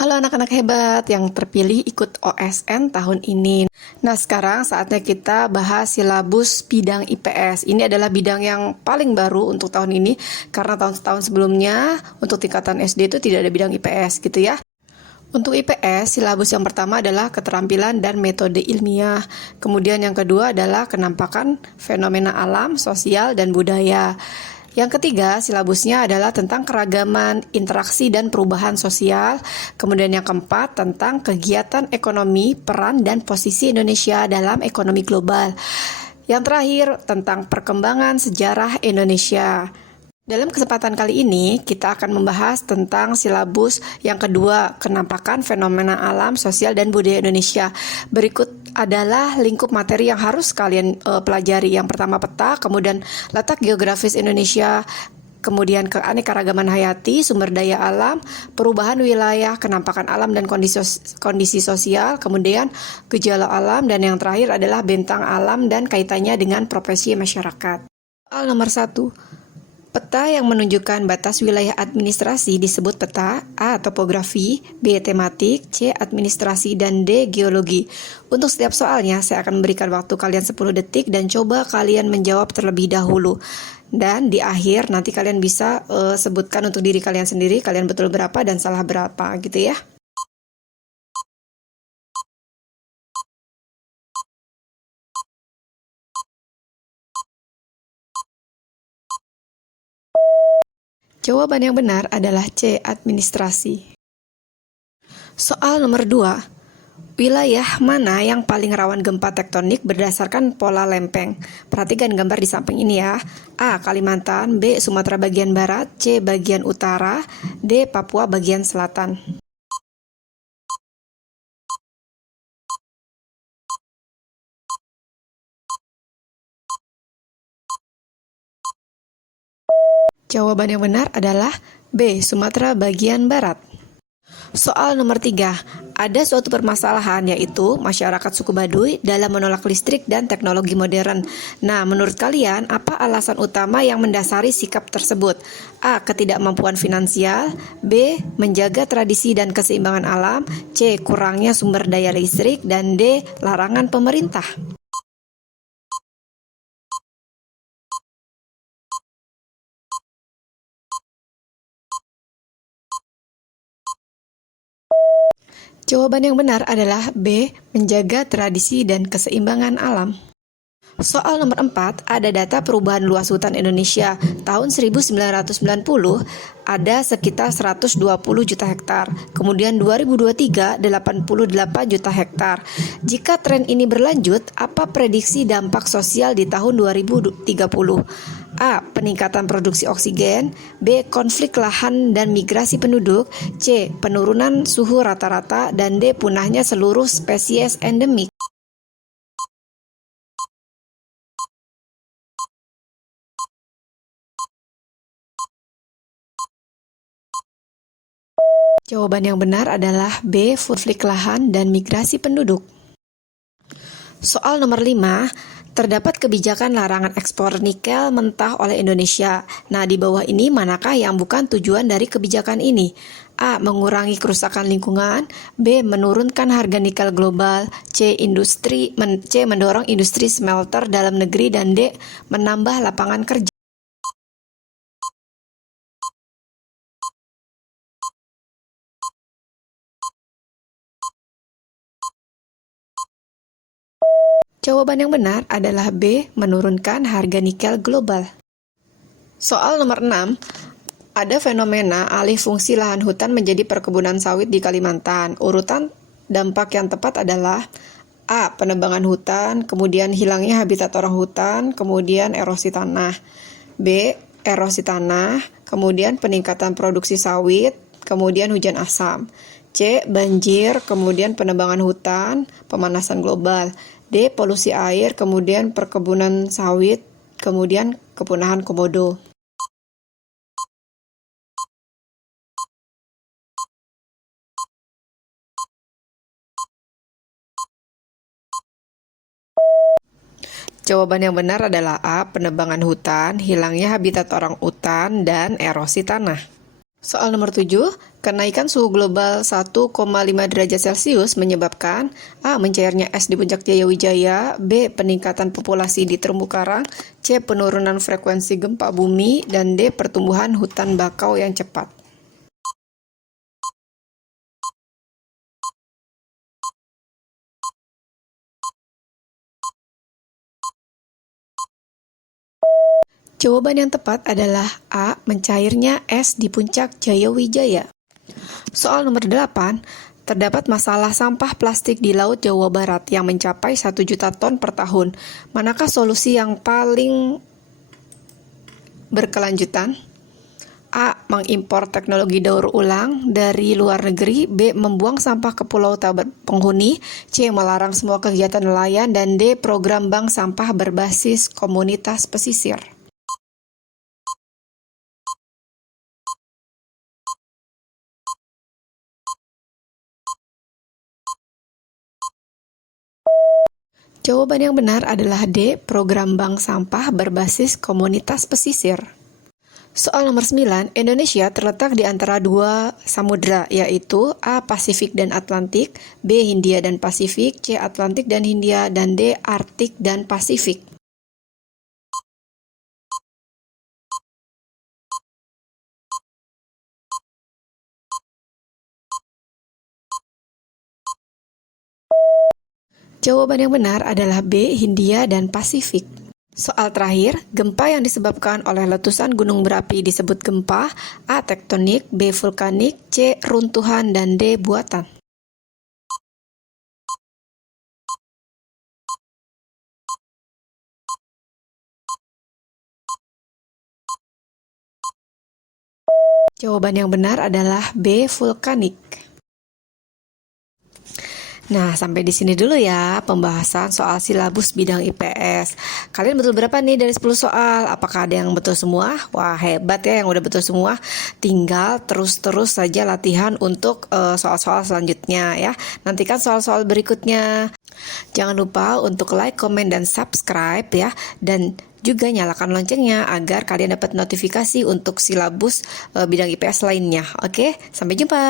Halo anak-anak hebat yang terpilih ikut OSN tahun ini. Nah, sekarang saatnya kita bahas silabus bidang IPS. Ini adalah bidang yang paling baru untuk tahun ini karena tahun-tahun sebelumnya untuk tingkatan SD itu tidak ada bidang IPS gitu ya. Untuk IPS, silabus yang pertama adalah keterampilan dan metode ilmiah. Kemudian yang kedua adalah kenampakan fenomena alam, sosial, dan budaya. Yang ketiga, silabusnya adalah tentang keragaman, interaksi, dan perubahan sosial. Kemudian yang keempat, tentang kegiatan ekonomi, peran, dan posisi Indonesia dalam ekonomi global. Yang terakhir, tentang perkembangan sejarah Indonesia. Dalam kesempatan kali ini, kita akan membahas tentang silabus yang kedua, kenampakan fenomena alam, sosial, dan budaya Indonesia. Berikut adalah lingkup materi yang harus kalian pelajari. Yang pertama peta, kemudian letak geografis Indonesia, kemudian keanekaragaman hayati, sumber daya alam, perubahan wilayah, kenampakan alam dan kondisi sosial, kemudian gejala alam, dan yang terakhir adalah bentang alam dan kaitannya dengan profesi masyarakat. Soal nomor 1. Peta yang menunjukkan batas wilayah administrasi disebut peta. A. Topografi, B. Tematik, C. Administrasi, dan D. Geologi. Untuk setiap soalnya, saya akan memberikan waktu kalian 10 detik dan coba kalian menjawab terlebih dahulu. Dan di akhir nanti kalian bisa sebutkan untuk diri kalian sendiri, kalian betul berapa dan salah berapa gitu ya. Jawaban yang benar adalah C. Administrasi. Soal nomor 2. Wilayah mana yang paling rawan gempa tektonik berdasarkan pola lempeng? Perhatikan gambar di samping ini ya. A. Kalimantan, B. Sumatera bagian barat, C. Bagian utara, D. Papua bagian selatan. Jawaban yang benar adalah B. Sumatera bagian barat. Soal nomor 3. Ada suatu permasalahan yaitu masyarakat suku Baduy dalam menolak listrik dan teknologi modern. Nah, menurut kalian apa alasan utama yang mendasari sikap tersebut? A. Ketidakmampuan finansial, B. Menjaga tradisi dan keseimbangan alam, C. Kurangnya sumber daya listrik, dan D. Larangan pemerintah. Jawaban yang benar adalah B. Menjaga tradisi dan keseimbangan alam. Soal nomor 4, ada data perubahan luas hutan Indonesia. Tahun 1990 ada sekitar 120 juta hektar. Kemudian 2023 88 juta hektar. Jika tren ini berlanjut, apa prediksi dampak sosial di tahun 2030? A. Peningkatan produksi oksigen, B. Konflik lahan dan migrasi penduduk, C. Penurunan suhu rata-rata, dan D. Punahnya seluruh spesies endemik. Jawaban yang benar adalah B. Konflik lahan dan migrasi penduduk. Soal nomor 5, terdapat kebijakan larangan ekspor nikel mentah oleh Indonesia. Nah, di bawah ini manakah yang bukan tujuan dari kebijakan ini? A. Mengurangi kerusakan lingkungan, B. Menurunkan harga nikel global, C. Mendorong industri smelter dalam negeri, dan D. Menambah lapangan kerja. Jawaban yang benar adalah B. Menurunkan harga nikel global. Soal nomor 6, ada fenomena alih fungsi lahan hutan menjadi perkebunan sawit di Kalimantan. Urutan dampak yang tepat adalah A. Penebangan hutan, kemudian hilangnya habitat orang hutan, kemudian erosi tanah. B. Erosi tanah, kemudian peningkatan produksi sawit, kemudian hujan asam. C. Banjir, kemudian penebangan hutan, pemanasan global. D. Polusi air, kemudian perkebunan sawit, kemudian kepunahan komodo. Jawaban yang benar adalah A. Penebangan hutan, hilangnya habitat orang hutan, dan erosi tanah. Soal nomor 7, kenaikan suhu global 1,5 derajat Celcius menyebabkan A. Mencairnya es di puncak Jaya Wijaya, B. Peningkatan populasi di terumbu karang, C. Penurunan frekuensi gempa bumi, dan D. Pertumbuhan hutan bakau yang cepat. Jawaban yang tepat adalah A. Mencairnya es di puncak Jaya Wijaya. Soal nomor 8, terdapat masalah sampah plastik di Laut Jawa Barat yang mencapai 1 juta ton per tahun. Manakah solusi yang paling berkelanjutan? A. Mengimpor teknologi daur ulang dari luar negeri. B. Membuang sampah ke pulau tak berpenghuni. C. Melarang semua kegiatan nelayan. Dan D. Program bank sampah berbasis komunitas pesisir. Jawaban yang benar adalah D. Program bank sampah berbasis komunitas pesisir. Soal nomor 9, Indonesia terletak di antara dua samudra, yaitu A. Pasifik dan Atlantik, B. Hindia dan Pasifik, C. Atlantik dan Hindia, dan D. Arktik dan Pasifik. Jawaban yang benar adalah B. Hindia dan Pasifik. Soal terakhir, gempa yang disebabkan oleh letusan gunung berapi disebut gempa. A. Tektonik, B. Vulkanik, C. Runtuhan, dan D. Buatan. Jawaban yang benar adalah B. Vulkanik. Nah, sampai di sini dulu ya pembahasan soal silabus bidang IPS. Kalian betul berapa nih dari 10 soal? Apakah ada yang betul semua? Wah, hebat ya yang udah betul semua. Tinggal terus-terus saja latihan untuk soal-soal selanjutnya ya. Nantikan soal-soal berikutnya. Jangan lupa untuk like, komen, dan subscribe ya. Dan juga nyalakan loncengnya agar kalian dapat notifikasi untuk silabus bidang IPS lainnya. Oke, sampai jumpa.